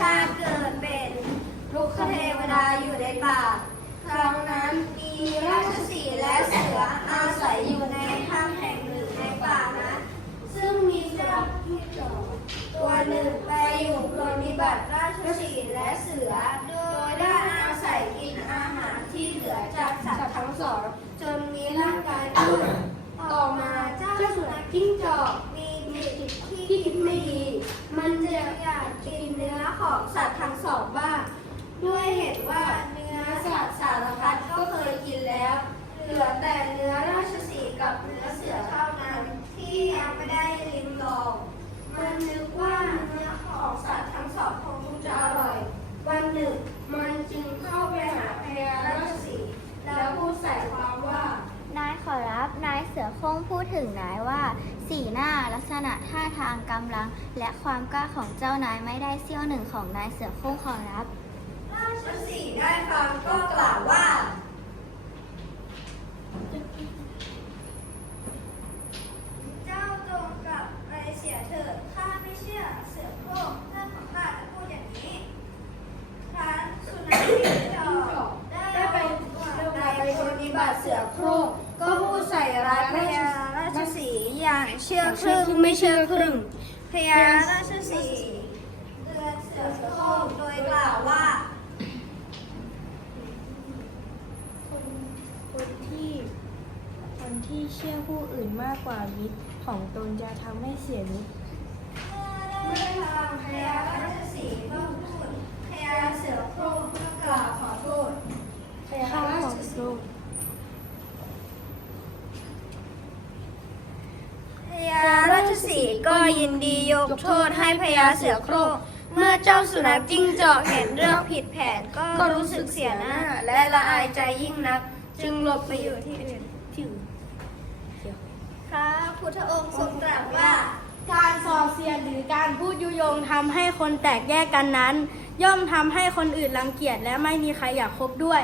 ชาติเกิดเป็นลูกเทวดาอยู่ในป่า ครั้งนั้นมีราชสีและเสืออาศัยอยู่ในถ้ำแห่งหนึ่งในป่านั้นซึ่งมีสุนัขที่จอตัวหนึ่งไปอยู่ปรนนิบัติราชสีและเสือ โดยได้อาศัยกินอาหารที่เหลือจากสัตว์ทั้งสองจนมีร่างกายต่อมาเจ้าสุนัขจิ้งจอกมีจิตที่คิดไม่ดี มันจะอยากกินเนื้อ ของสัตว์ทั้งสองบ้างด้วยเห็นว่าเนื้อสัตว์สารพัดก็เคยกินแล้ว เหลือแต่เนื้อราชสีกับเนื้อเสือเท่านั้น ที่ยังไม่ได้ลิ้มลอง มันนึกว่าเนื้อของสัตว์ทั้งสองคงจะอร่อย วันหนึ่ง มันจึงเข้าไปหาพญาราชสีห์แล้วพูดใส่ความว่า นายขอรับ นายเสือโคร่ งพูดถึงนายว่า สีหน้าลักษณะท่าทางกำลัง และความกล้าของเจ้านายไม่ได้เสี้ยวหนึ่งของนายเสือโคร่งขอรับ ราชสีห์ได้ฟังก็กล่าวว่า เจ้าจงกลับไปเสียเถิด ข้าไม่เชื่อเสือโคร่งเจ้าของข้าจะพูดอย่างนี้ครั้นสุนัขที่จอกได้ไปในปฏิบัติเสือโคร่งก็พูดใส่ร้ายพญาราชสีอย่างเชื่อครึ่งไม่เชื่อครึ่งพญาราชสีเตือนเสือโคร่งโดยกล่าวว่า คนคนที่คนที่เชื่อผู้อื่นมากกว่ามิตรของตนจะทำให้เสียมิตรเมื่อทางพญาราชสีห์ก็พูดพญาเสือโคร่งก็กล่าวขอโทษพญาราชสีห์พ ญาราชสีห์ก็ยินดียกโทษให้พญาเสือโคร่งเมื่อเจ้าสุนัขจิ้งจอกเห็นเรื่องผิดแผนก็รู้สึกเสียหน้า และละอายใจยิ่งนัก จึงหลบไปอยู่ที่อื่นที่อื่นพระพุทธองค์ทรงตรัสว่าการส่อเสียดหรือการพูดยุยงทำให้คนแตกแยกกันนั้น ย่อมทำให้คนอื่นรังเกียจและไม่มีใครอยากคบด้วย